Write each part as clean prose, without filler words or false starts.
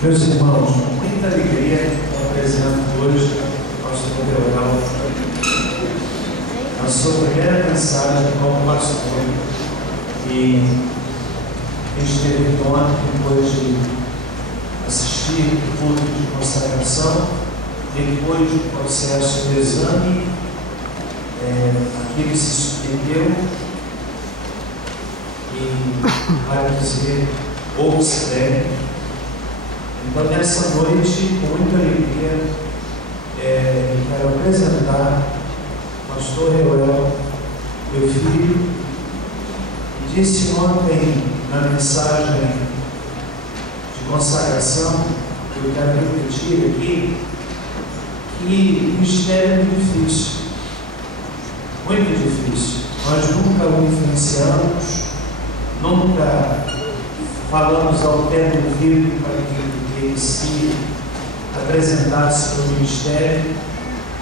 Meus irmãos, com muita alegria eu apresento hoje ao pastor Leonel a sua primeira mensagem como pastor. E esteve ontem, depois de assistir o culto de consagração, depois do processo de exame, aquele se submeteu e vai dizer, ouça bem. Então, nessa noite, com muita alegria, quero apresentar o pastor Leonel, meu filho, e disse ontem na mensagem de consagração, que eu quero repetir aqui, que o mistério é muito difícil, muito difícil. Nós nunca o influenciamos, nunca falamos ao pé do ouvido para que ele se apresentasse para o ministério.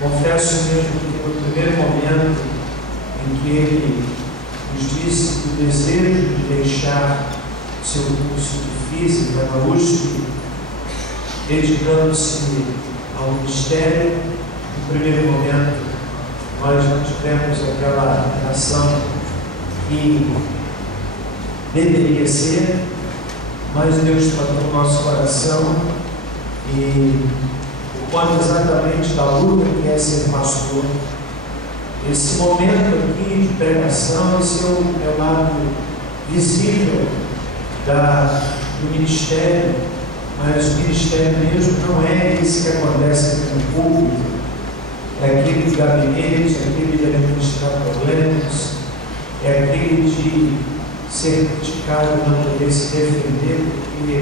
Confesso mesmo que no primeiro momento em que ele nos disse o desejo de deixar seu curso de física na USP, dedicando-se ao ministério, no primeiro momento nós não tivemos aquela reação que deveria ser, mas Deus tocou o nosso coração e o quanto exatamente da luta que é ser pastor. Esse momento aqui de pregação, esse é o lado visível do ministério, mas o ministério mesmo não é esse que acontece aqui no público, é aquele de gabinete, é aquele de administrar problemas, é aquele de ser criticado, não poder se defender, porque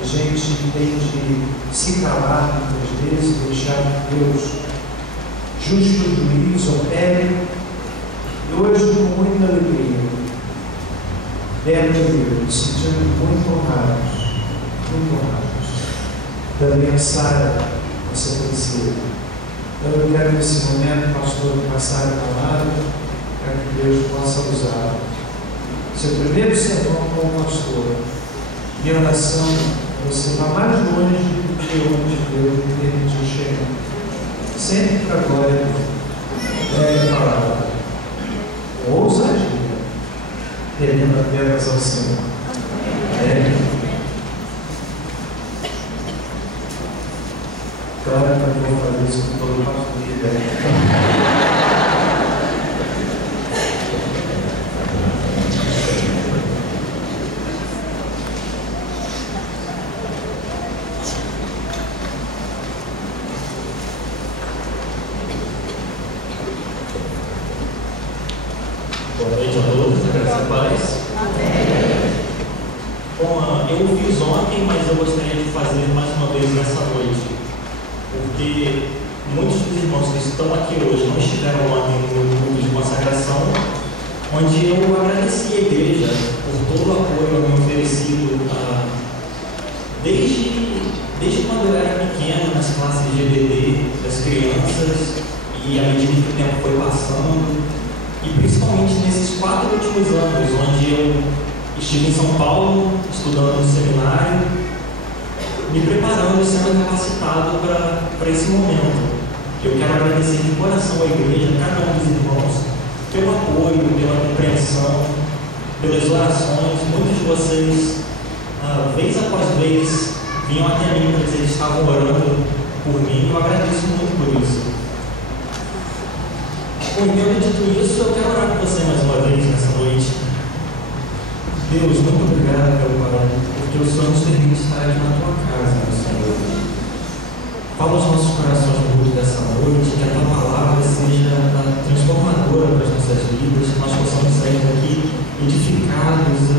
a gente tem de se calar muitas vezes, deixar que Deus, justo juiz, opere. E hoje, com muita alegria, perto de Deus, me sentindo muito honrados da mensagem a ser princesa. Então eu quero nesse momento, pastor, passar a palavra para que Deus possa usar seu primeiro sermão como pastor. Minha oração, você vai mais longe do que onde Deus me permitiu chegar. Sempre para a glória da palavra. Ousadia, pedindo apenas ao Senhor. Claro que eu vou fazer isso com todo o pastor de ideia. Boa noite a todos, graças a paz. Bom, eu fiz ontem, mas eu gostaria de fazer mais uma vez nessa noite, porque muitos dos irmãos que estão aqui hoje não estiveram ontem no culto de consagração, onde eu agradeci a igreja por todo o apoio a mim oferecido desde quando eu era pequeno, nas classes de EBD das crianças, e à medida que o tempo foi passando, e principalmente nesses 4 últimos anos, onde eu estive em São Paulo, estudando no seminário, me preparando e sendo capacitado para esse momento. Eu quero agradecer de coração à igreja, a cada um dos irmãos, pelo apoio, pela compreensão, pelas orações. Muitos de vocês, vez após vez, vinham até mim para dizer que estavam orando por mim, e eu agradeço muito por isso. Bom, então, dito isso, eu quero orar com você mais uma vez nessa noite. Deus, muito obrigado, meu Pai, porque o Senhor nos permite estar aqui na tua casa, meu Senhor. Fala aos nossos corações no culto dessa noite, que a tua palavra seja transformadora para as nossas vidas, que nós possamos sair daqui edificados,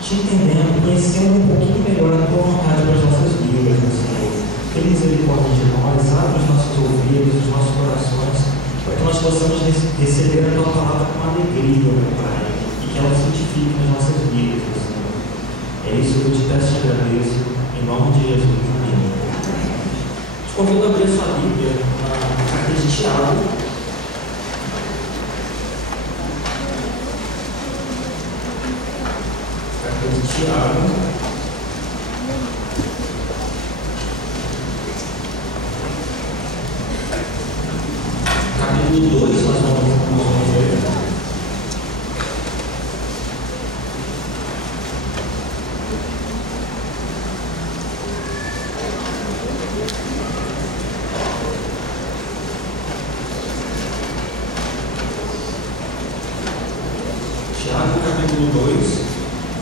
te entendendo, conhecendo um pouquinho melhor a tua vontade para as nossas vidas, meu Senhor. Tem misericórdia de nós, abre os nossos ouvidos, os nossos corações, para que nós possamos receber a tua palavra com alegria, meu Pai, e que ela frutifique nas nossas vidas, meu Senhor. É isso que eu te peço e agradeço, em nome de Jesus. Amém. Te convido a abrir sua Bíblia na carta de Tiago. Carta de Tiago.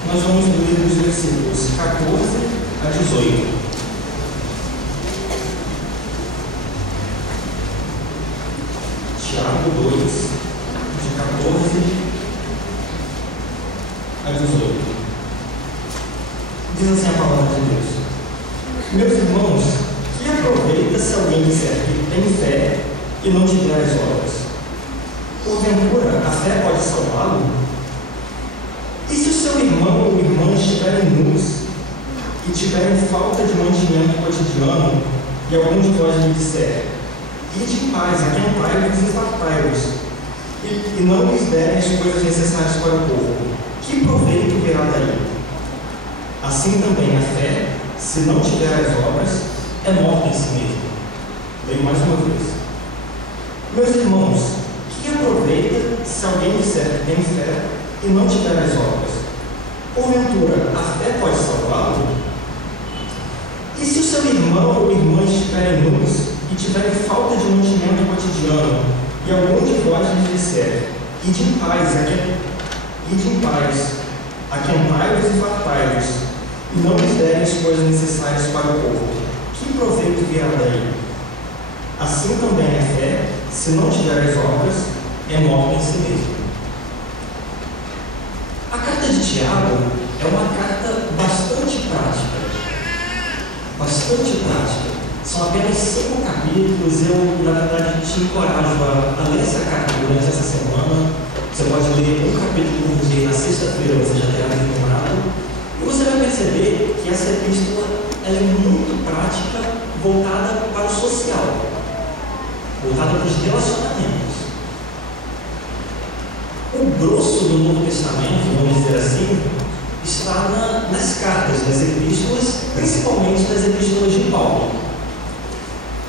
nós vamos ler os versículos 14 a 18. Tiago 2, de 14 a 18. Diz assim a palavra de Deus: Meus irmãos, que aproveita se alguém disser que tem fé e não tiver as obras? Porventura, a fé pode salvá-lo? E se o seu irmão ou irmã estiverem nus e tiverem falta de mantimento cotidiano, e algum de vós lhe disser: Ide em paz, aquentai-vos e fartai-vos, e não lhes derem as coisas necessárias para o corpo, que proveito virá daí? Assim também a fé, se não tiver as obras, é morta em si mesma. Leio mais uma vez. Meus irmãos, que aproveita se alguém disser que tem fé e não tiver as obras? Porventura, a fé pode salvá-lo? E se o seu irmão ou irmã estiverem nus e tiverem falta de mantimento cotidiano, e algum de vós lhes disser: Ide em paz, aquentai-vos e fartai-vos, e não lhes derem as coisas necessárias para o corpo, que proveito virá daí? Assim também a fé, se não tiver as obras, é morta em si mesma. A carta de Tiago é uma carta bastante prática. São apenas 5 capítulos. Eu, na verdade, te encorajo a ler essa carta durante essa semana. Você pode ler um capítulo por dia, na sexta-feira você já terá terminado. E você vai perceber que essa epístola ela é muito prática, voltada para o social, voltada para os relacionamentos. O grosso do Novo Testamento, vamos dizer assim, está nas cartas, nas epístolas, principalmente nas epístolas de Paulo.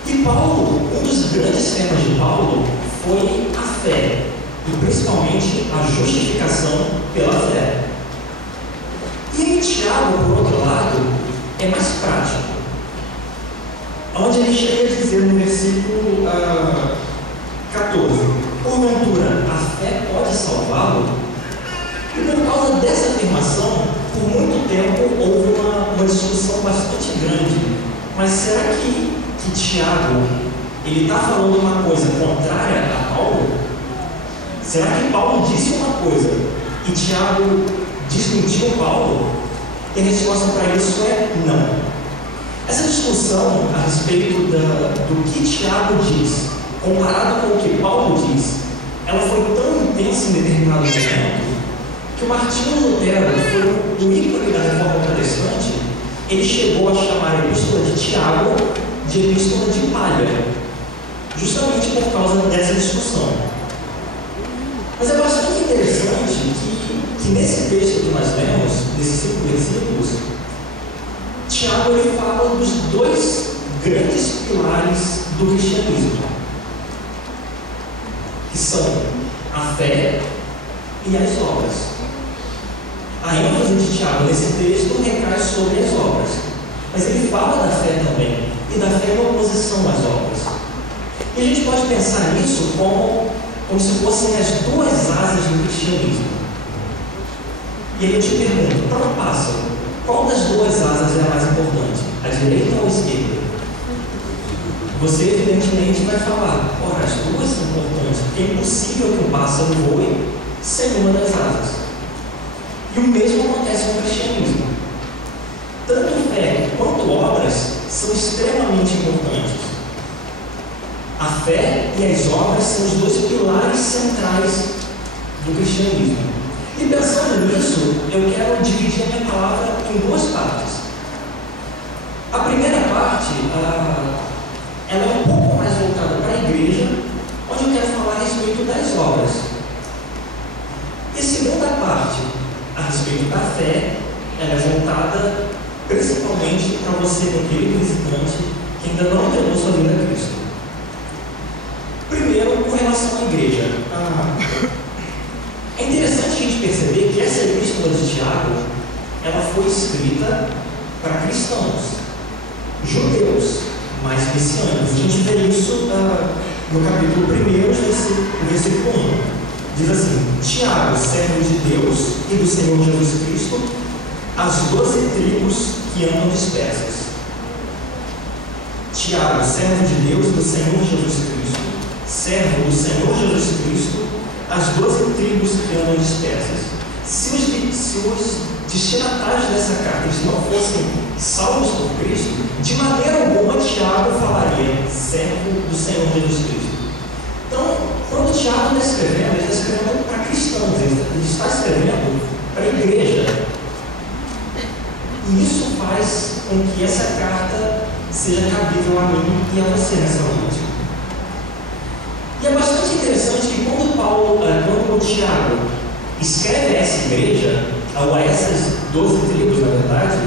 E Paulo, um dos grandes temas de Paulo foi a fé, e principalmente a justificação pela fé. E em Tiago, por outro lado, é mais prático, onde ele chega a dizer no versículo 14: Porventura, a fé pode salvá-lo? E por causa dessa afirmação, por muito tempo houve uma discussão bastante grande. Mas será que Tiago ele está falando uma coisa contrária a Paulo? Será que Paulo disse uma coisa e Tiago desmentiu Paulo? E a resposta para isso é não. Essa discussão a respeito do que Tiago diz, comparado com o que Paulo diz, ela foi tão intensa em determinado momento que o Martinho Lutero, que foi o ícone da Reforma Protestante, ele chegou a chamar a epístola de Tiago de epístola de palha, justamente por causa dessa discussão. Mas é bastante interessante que nesse texto que nós lemos, nesses 5 versículos, Tiago ele fala dos 2 grandes pilares do cristianismo, que são a fé e as obras. A ênfase de Tiago nesse texto recai sobre as obras, mas ele fala da fé também, e da fé em oposição às obras. E a gente pode pensar nisso como se fossem as 2 asas do cristianismo. E aí eu te pergunto, para um pássaro, qual das 2 asas é a mais importante? A direita ou a esquerda? Você evidentemente vai falar: ora, as 2 são importantes, porque é impossível que um pássaro voe sem uma das asas. E o mesmo acontece no cristianismo. Tanto fé quanto obras são extremamente importantes. A fé e as obras são os 2 pilares centrais do cristianismo. E pensando nisso, eu quero dividir a minha palavra em 2 partes. A primeira parte, ela é um pouco mais voltada para a igreja, onde eu quero falar a respeito das obras. E a segunda parte, a respeito da fé, ela é voltada principalmente para você, meu querido visitante, que ainda não entregou sua vida a Cristo. Primeiro, com relação à igreja. É interessante a gente perceber que essa epístola de Tiago, ela foi escrita para cristãos, judeus, mas messiânicos. A gente vê isso no capítulo 1, versículo 1. Diz assim: Tiago, servo de Deus e do Senhor Jesus Cristo, as 12 tribos que andam dispersas. Tiago, servo de Deus e do Senhor Jesus Cristo, servo do Senhor Jesus Cristo, as 12 tribos que andam dispersas. Se os destinatários dessa carta eles não fossem salvos por Cristo, de maneira alguma Tiago falaria servo do Senhor Jesus Cristo. Então, quando Tiago está escrevendo, ele está escrevendo para cristãos, ele está escrevendo para a igreja. E isso faz com que essa carta seja cabível a mim e a você nessa noite. E é bastante interessante que quando Tiago escreve a essa igreja, ou a essas 12 tribos, na verdade,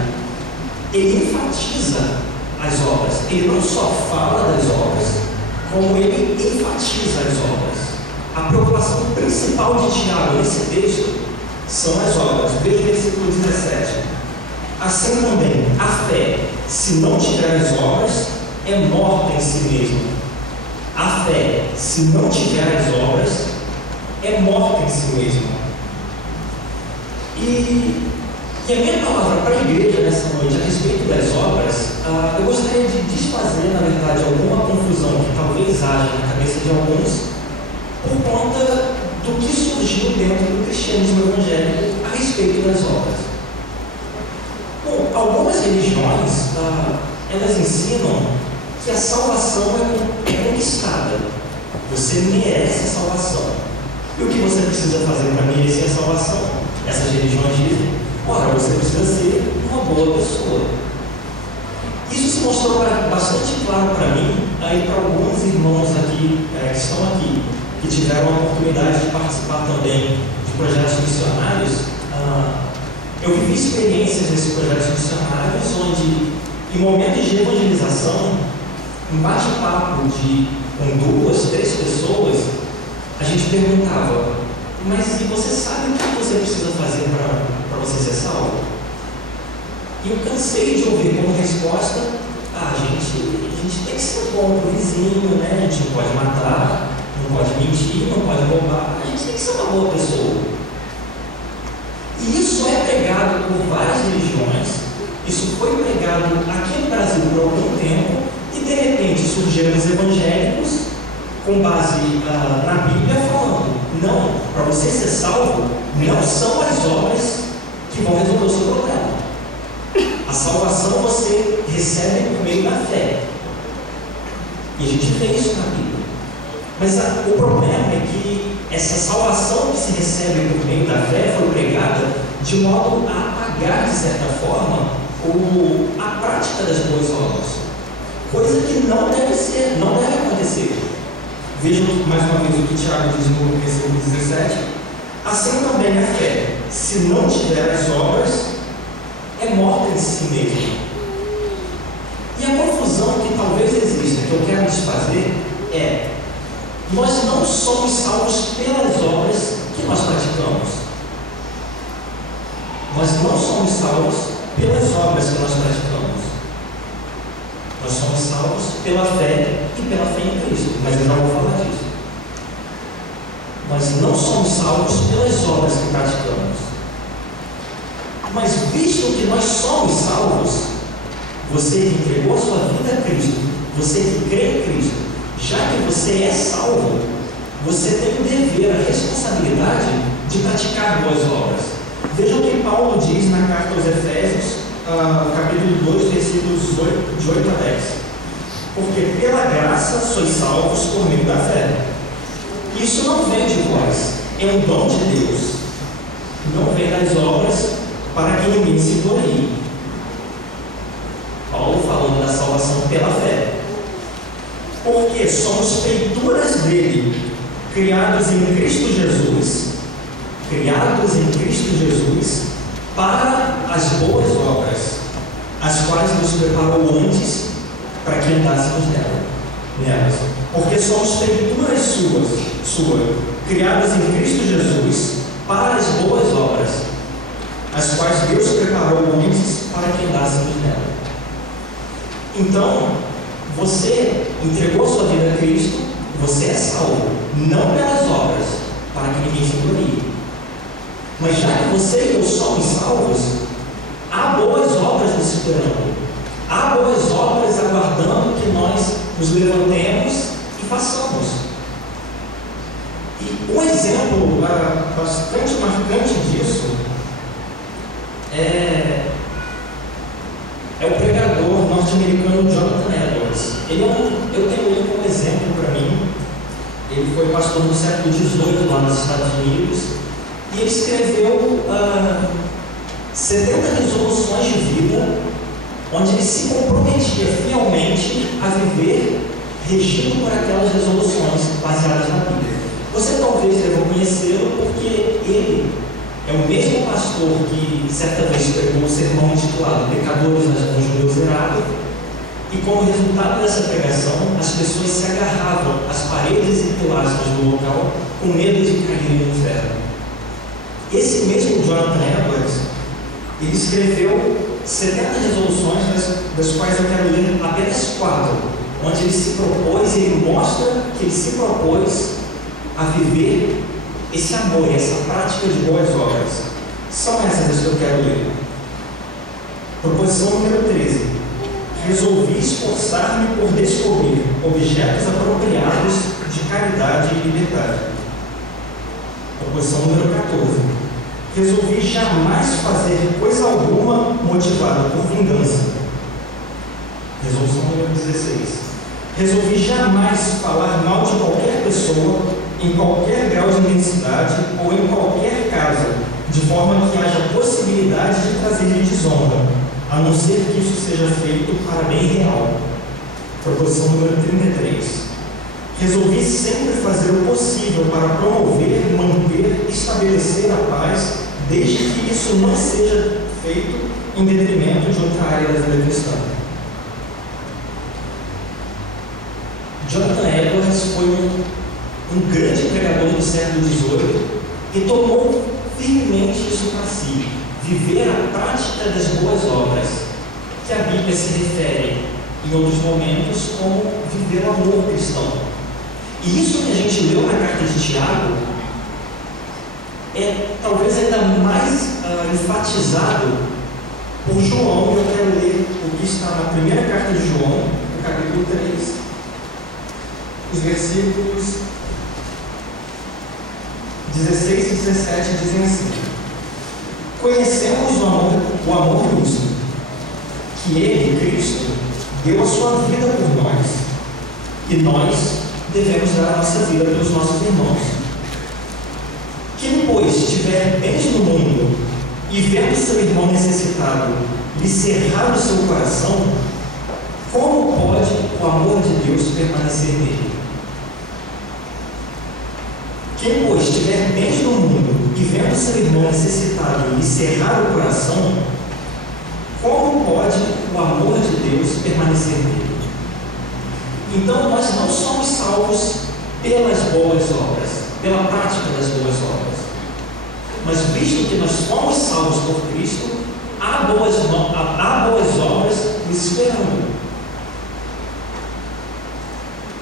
ele enfatiza as obras. Ele não só fala das obras, como ele enfatiza as obras. A preocupação principal de Tiago nesse texto são as obras. Veja o versículo 17. Assim também, a fé, se não tiver as obras, é morta em si mesma. A fé, se não tiver as obras, é morta em si mesma. E a minha palavra para a igreja nessa noite a respeito das obras, eu gostaria de desfazer, na verdade, alguma confusão que talvez haja na cabeça de alguns por conta do que surgiu dentro do cristianismo evangélico a respeito das obras. Bom, algumas religiões, elas ensinam que a salvação é conquistada. Você merece a salvação. E o que você precisa fazer para merecer a salvação? Essas religiões dizem: ora, você precisa ser uma boa pessoa. Isso se mostrou bastante claro para mim e para alguns irmãos aqui, que estão aqui, que tiveram a oportunidade de participar também de projetos missionários. Eu vivi experiências nesses projetos missionários onde, em momentos de evangelização, em bate-papo com 2, 3 pessoas, a gente perguntava: mas e você sabe o que você precisa fazer para você ser salvo? E eu cansei de ouvir como resposta: a gente tem que ser bom para o vizinho, né? A gente não pode matar, não pode mentir, não pode roubar, a gente tem que ser uma boa pessoa. E isso é pregado por várias religiões, isso foi pregado aqui no Brasil por algum tempo, e de repente surgiram os evangélicos com base na Bíblia falando: não, para você ser salvo, não são as obras que vão resolver o seu problema. A salvação você recebe por meio da fé. E a gente vê isso na Bíblia. Mas o problema é que essa salvação que se recebe por meio da fé foi pregada de modo a apagar, de certa forma, a prática das boas obras. Coisa que não deve acontecer. Vejam mais uma vez o que Tiago diz no versículo 17. Assim também a fé, se não tiver as obras, é morta em si mesma. E a confusão que talvez exista, que eu quero desfazer, é: nós não somos salvos pelas obras que nós praticamos. Nós não somos salvos pelas obras que nós praticamos. Nós somos salvos pela fé e pela fé em Cristo, mas eu já vou falar disso. Nós não somos salvos pelas obras que praticamos. Mas visto que nós somos salvos, você que entregou a sua vida a Cristo, você que crê em Cristo, já que você é salvo, você tem o dever, a responsabilidade de praticar boas obras. Veja o que Paulo diz na carta aos Efésios, capítulo 2, versículos de 8 a 10. Porque pela graça sois salvos por meio da fé. Isso não vem de vós, é um dom de Deus. Não vem das obras, para que ninguém se glorie. Paulo falando da salvação pela fé. Porque somos feituras dele, criados em Cristo Jesus, para as boas obras, as quais nos preparou antes para que andássemos nelas. Porque somos feituras suas, criadas em Cristo Jesus, para as boas obras, as quais Deus preparou antes para que andássemos nela. Então, você entregou sua vida a Cristo, você é salvo, não pelas obras, para que ninguém se glorie. Mas já que você e eu somos salvos, há boas obras nos esperando. Há boas obras aguardando que nós nos levantemos e façamos. E um exemplo bastante marcante disso é o pregador norte-americano Jonathan Edwards. Eu tenho ele como exemplo para mim. Ele foi pastor no século XVIII lá nos Estados Unidos e ele escreveu 70 resoluções de vida, onde ele se comprometia fielmente a viver regido por aquelas resoluções baseadas na Bíblia. Você talvez deva conhecê-lo porque ele é o mesmo pastor que certa vez pregou um sermão intitulado Pecadores nas mãos de Deus irado, e como resultado dessa pregação, as pessoas se agarravam às paredes e pilastras do local com medo de cair no inferno. Esse mesmo Jonathan Edwards, ele escreveu 70 resoluções, das quais eu quero ler apenas 4, onde ele se propôs, ele mostra que ele se propôs a viver esse amor, essa prática de boas obras. São essas as que eu quero ler. Proposição número 13. Resolvi esforçar-me por descobrir objetos apropriados de caridade e liberdade. Proposição número 14. Resolvi jamais fazer coisa alguma motivada por vingança. Resolução número 16. Resolvi jamais falar mal de qualquer pessoa, em qualquer grau de intensidade ou em qualquer caso, de forma que haja possibilidade de trazer-lhe desonra, a não ser que isso seja feito para bem real. Proposição número 33. Resolvi sempre fazer o possível para promover, manter e estabelecer a paz, desde que isso não seja feito em detrimento de outra área da vida cristã. Jonathan Edwards foi um grande pregador do século XVIII e tomou firmemente isso para si, viver a prática das boas obras, que a Bíblia se refere em outros momentos como viver o amor cristão. E isso que a gente leu na carta de Tiago é talvez ainda mais enfatizado por João, e eu quero ler o que está na primeira carta de João, no capítulo 3, os versículos 16 e 17 dizem assim: conhecemos o amor justo, que Ele, Cristo, deu a sua vida por nós, e nós devemos dar a nossa vida pelos nossos irmãos. Quem, pois, tiver bens no mundo e vendo seu irmão necessitado lhe cerrar o seu coração, como pode o amor de Deus permanecer nele? Quem, pois, tiver bens no mundo e vendo seu irmão necessitado lhe cerrar o coração, como pode o amor de Deus permanecer nele? Então, nós não somos salvos pelas boas obras, pela prática das boas obras. Mas, visto que nós somos salvos por Cristo, há boas obras nos esperando.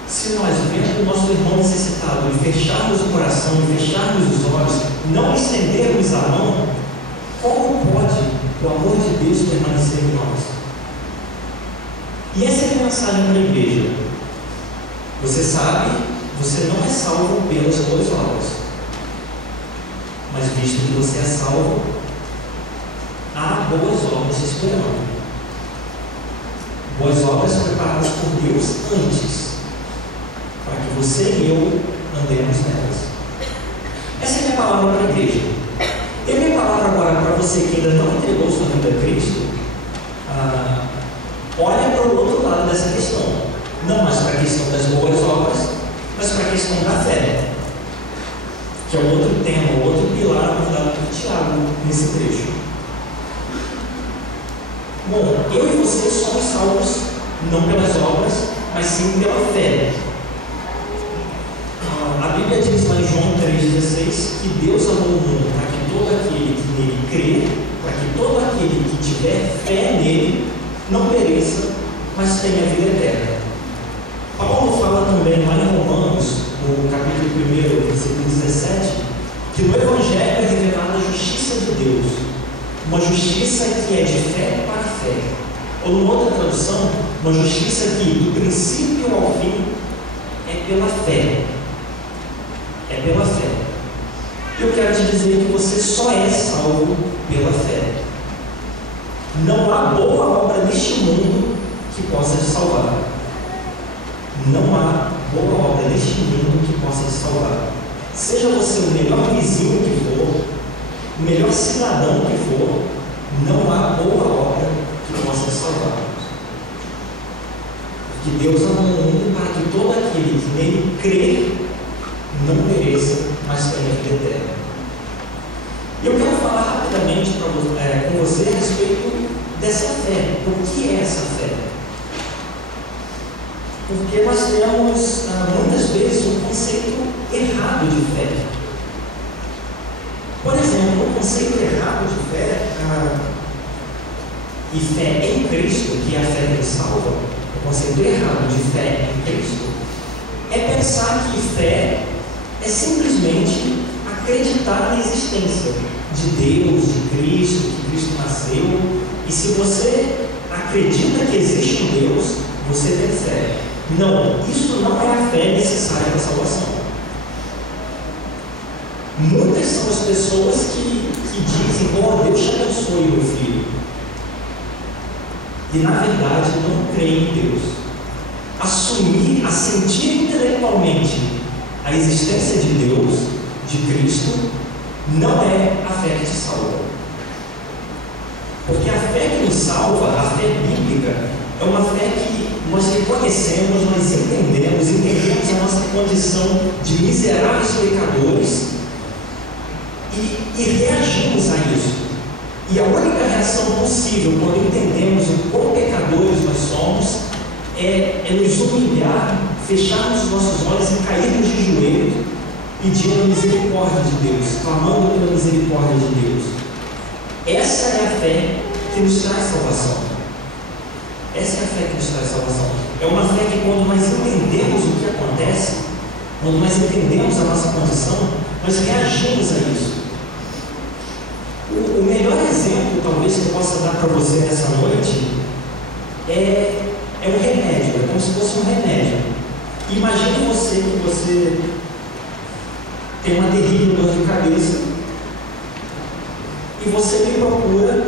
Se nós vemos o nosso irmão necessitado e fecharmos o coração, e fecharmos os olhos, não estendermos a mão, como pode o amor de Deus permanecer em nós? E essa é a mensagem para a igreja. Você sabe, você não é salvo pelas boas obras. Mas visto que você é salvo, há boas obras te esperando. Boas obras preparadas por Deus antes, para que você e eu andemos nelas. Essa é a minha palavra para a igreja. E a minha palavra agora para você que ainda não entregou sua vida a Cristo, olha para o outro lado dessa questão. Não mais para a questão das boas obras, mas para a questão da fé, que é o outro tema, o outro pilar abordado por Tiago nesse trecho. Bom, eu e você somos salvos não pelas obras, mas sim pela fé. A Bíblia diz lá em João 3,16 que Deus amou o mundo para que todo aquele que nele crê, para que todo aquele que tiver fé nele não pereça, mas tenha vida eterna. Paulo fala também lá em Romanos, no capítulo 1, versículo 17, que no Evangelho é revelada a justiça de Deus, uma justiça que é de fé para fé, ou numa outra tradução, uma justiça que do princípio ao fim é pela fé. É pela fé. Eu quero te dizer que você só é salvo pela fé. Não há boa obra neste mundo que possa te salvar. Não há boa obra neste mundo que possa te salvar. Seja você o melhor vizinho que for, o melhor cidadão que for, não há boa obra que possa te salvar. Porque Deus ama o mundo para que todo aquele que nele crê não pereça, mas tenha vida eterna. E eu quero falar rapidamente com você a respeito dessa fé. O que é essa fé? Porque nós temos muitas vezes um conceito errado de fé. Por exemplo, o conceito errado de fé e fé em Cristo, que é a fé que salva, o conceito errado de fé em Cristo é pensar que fé é simplesmente acreditar na existência de Deus, de Cristo, que Cristo nasceu, e se você acredita que existe um Deus, você tem fé. Não, isso não é a fé necessária para a salvação. Muitas são as pessoas que dizem: oh, Deus te abençoe, meu filho, e na verdade não creem em Deus. Assumir, assentir intelectualmente a existência de Deus, de Cristo, não é a fé que te salva. Porque a fé que nos salva, a fé bíblica, é uma fé que nós reconhecemos, nós entendemos a nossa condição de miseráveis pecadores e reagimos a isso. E a única reação possível quando entendemos o quão pecadores nós somos é nos humilhar, fecharmos os nossos olhos e cairmos de joelhos, pedindo a misericórdia de Deus, clamando pela misericórdia de Deus. Essa é a fé que nos traz salvação. Essa é a fé que nos traz salvação. É uma fé que, quando nós entendemos o que acontece, quando nós entendemos a nossa condição, nós reagimos a isso. O melhor exemplo, talvez, que eu possa dar para você nessa noite é um remédio, é como se fosse um remédio. Imagine você tem uma terrível dor de cabeça e você me procura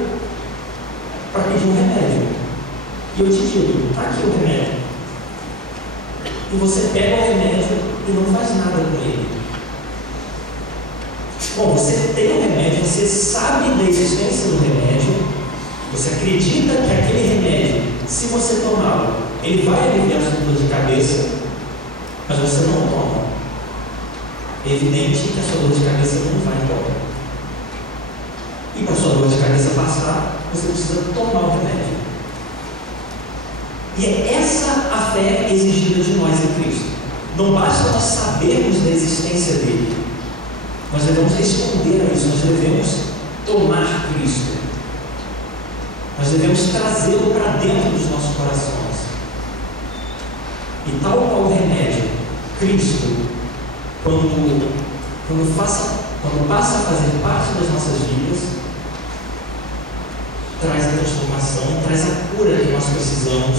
para pedir um remédio. E eu te digo: está aqui o remédio. E você pega o remédio e não faz nada com ele. Bom, você tem o remédio, você sabe da existência do remédio, você acredita que aquele remédio, se você tomá-lo, ele vai aliviar a sua dor de cabeça, mas você não toma. É evidente que a sua dor de cabeça não vai embora. E para a sua dor de cabeça passar, você precisa tomar o remédio. E é essa a fé exigida de nós em Cristo. Não basta nós sabermos da existência dele. Nós devemos responder a isso, nós devemos tomar Cristo. Nós devemos trazê-lo para dentro dos nossos corações. E tal qual o remédio, Cristo, quando passa a fazer parte das nossas vidas, traz a transformação, traz a cura que nós precisamos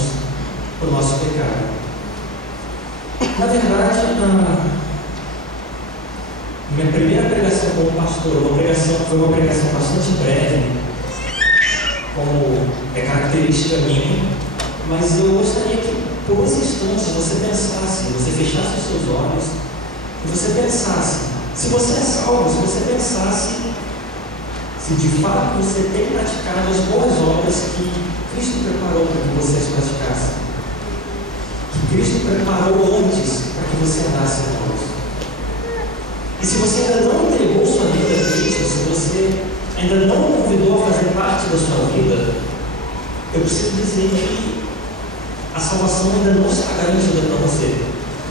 para o nosso pecado. Na verdade, minha primeira pregação como pastor foi uma pregação bastante breve, como é característica minha, mas eu gostaria que por uns instantes você pensasse, você fechasse os seus olhos e você pensasse, se você é salvo, se você pensasse se de fato você tem praticado as boas obras que Cristo preparou para que você as praticasse, que Cristo preparou antes para que você andasse com Deus. E se você ainda não entregou sua vida a Cristo, se você ainda não o convidou a fazer parte da sua vida, eu preciso dizer que a salvação ainda não está garantida para você.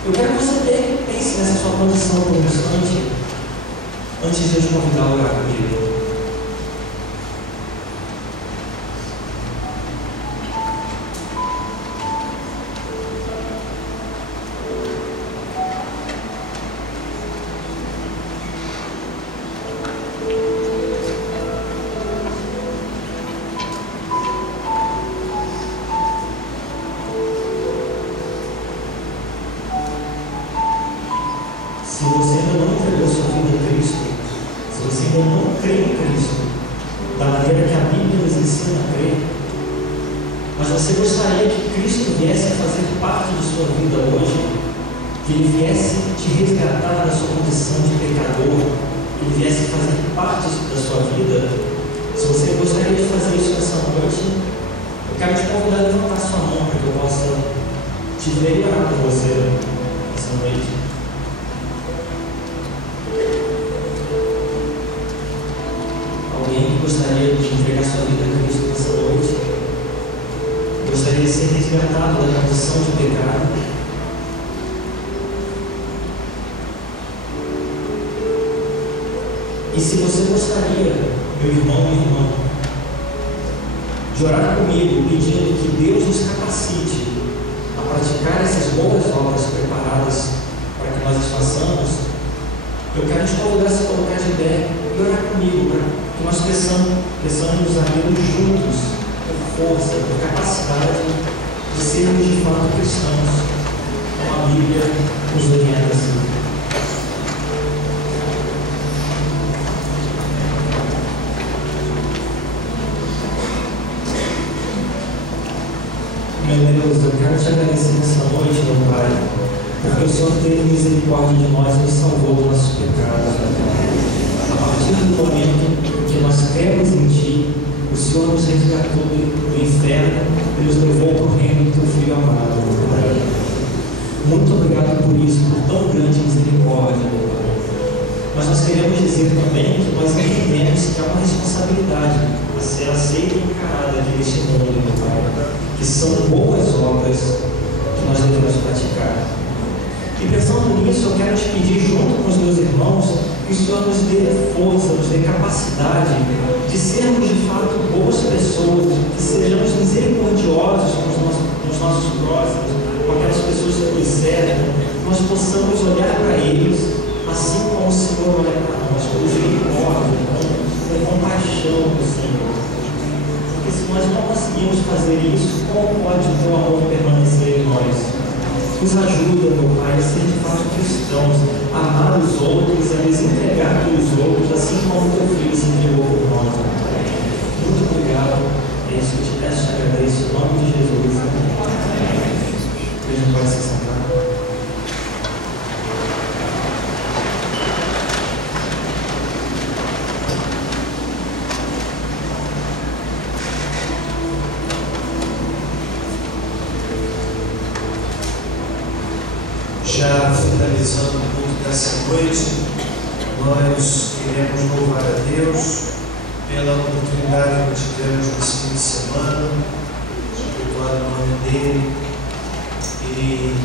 Eu quero que você pense nessa sua condição por um instante, antes de eu te convidar a orar comigo. crer em Cristo, da maneira que a Bíblia nos ensina a crer, mas você gostaria que Cristo viesse a fazer parte de sua vida hoje, que Ele viesse te resgatar da sua condição de pecador, que Ele viesse fazer parte da sua vida? Se você gostaria de fazer isso nessa noite, eu quero te convidar a levantar sua mão para que eu possa te ver e orar por você essa noite. Alguém que gostaria de entregar sua vida a Cristo nessa noite, gostaria de ser resgatado da condição de pecado. E se você gostaria, meu irmão e irmã, de orar comigo, pedindo que Deus nos capacite a praticar essas boas obras preparadas para que nós as façamos, eu quero te convidar a se colocar de pé e orar comigo, para que nós possamos a Deus juntos, por força, por capacidade de sermos de fato cristãos, como a Bíblia nos orienta assim. Meu Deus, eu quero te agradecer nessa noite, meu Pai, porque o Senhor teve misericórdia de nós e nos salvou do nosso pecado. A partir do momento que nós cremos em Ti, o Senhor nos resgatou do inferno e nos levou para o reino do Teu Filho amado, meu Pai. Muito obrigado por isso, por tão grande misericórdia, meu Pai. Mas nós queremos dizer também que nós entendemos que há uma responsabilidade a ser aceita e encarada aqui neste mundo, meu Pai, que são boas obras que nós devemos praticar. E pensando nisso, eu quero te pedir, junto com os meus irmãos, que o Senhor nos dê força, nos dê capacidade de sermos de fato boas pessoas, que sejamos misericordiosos com os nossos próximos, com aquelas pessoas que nos servem, que nós possamos olhar para eles assim como o Senhor olha para nós, com misericórdia, com compaixão do Senhor. Porque se nós não conseguimos fazer isso, como pode o Teu amor permanecer em nós? Nos ajuda, meu Pai, a ser de fato cristãos, a amar os outros, a nos entregar pelos outros, assim como o Teu Filho se entregou por nós, meu Pai. Muito obrigado. É isso que eu te peço, te agradeço, em nome de Jesus. Amém. Veja, pode se sentar. Já finalizando o culto dessa noite, nós queremos louvar a Deus pela oportunidade que tivemos nesse fim de semana, de cultuar o nome dEle. E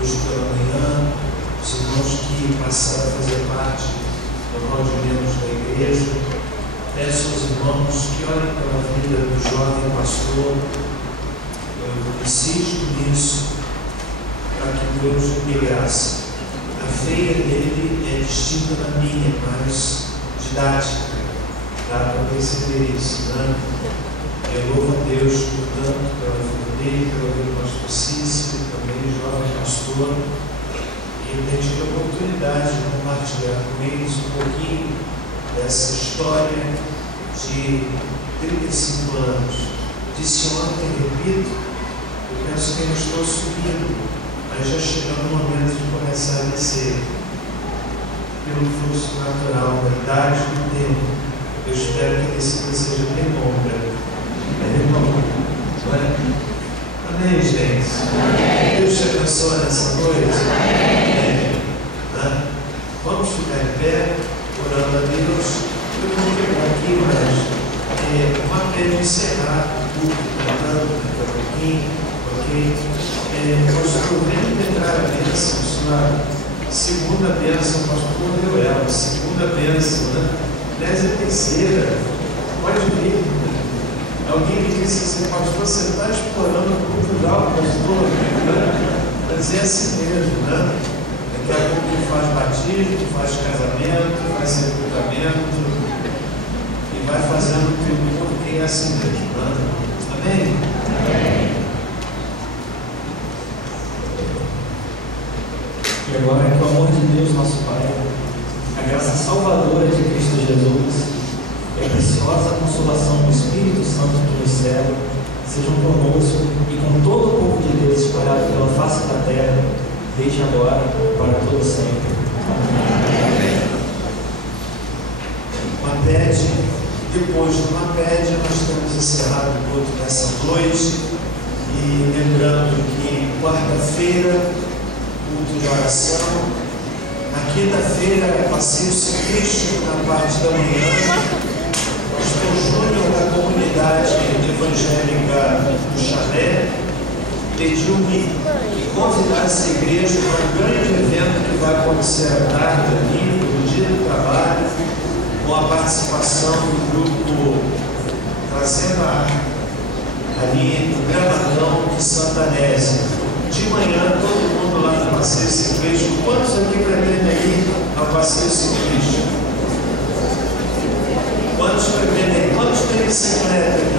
hoje pela manhã, os irmãos que passaram a fazer parte do rol de membros da igreja, peço aos irmãos que olhem pela vida do jovem pastor. Eu insisto nisso, para que Deus me dê graça. A feia dele é distinta da minha, mas didática. Dá para perceber isso, né? Eu louvo a Deus, portanto, pela vida dele, pela vida do pastor Cícero, também jovem pastor. E eu tenho tido a oportunidade de compartilhar com eles um pouquinho dessa história de 35 anos. Disse ontem, repito, eu penso que eu estou subindo, mas já chegou o momento de começar a descer pelo fluxo natural da idade e do tempo. Eu espero que a descida seja bem longa. Não é? Amém, gente? Amém. Deus te abençoe nessa noite. Amém. Vamos ficar em pé, orando a Deus. Eu vou pegar aqui, mas uma pena de encerrar o culto, cantando daqui a pouquinho, ok? Pastor, vem declarar a bênção, sua segunda bênção, pastor deu ela, segunda bênção, né? Aliás, a terceira, pode vir. Alguém me disse assim, pastor, você está explorando o cultural, pastor, né? Mas é assim mesmo, né? Daqui a pouco ele faz batismo, faz casamento, faz sepultamento e vai fazendo tudo, porque é assim mesmo, né? Amém? Amém. E agora, que o amor de Deus, nosso Pai, a graça salvadora de Cristo Jesus e a preciosa consolação do Espírito Santo que nos cela sejam conosco e com todo o povo de Deus espalhado pela face da terra, desde agora para todo sempre. Amém. Mapede, depois do Mapede, nós temos encerrado o culto dessa noite. E lembrando que quarta-feira, culto de oração. Na quinta-feira, passeio ciclístico na parte da manhã. Pastor Júnior, da comunidade evangélica do Chalé, pediu-me que convidasse a igreja para um grande evento que vai acontecer à tarde ali, no dia do trabalho, com a participação do grupo Trazendo a ali no Gramadão de Santanésia. De manhã, todo mundo lá no passeio ciclístico. Quantos aqui pretendem ir ao passeio ciclístico? Quantos pretendem? Quantos têm bicicleta aqui?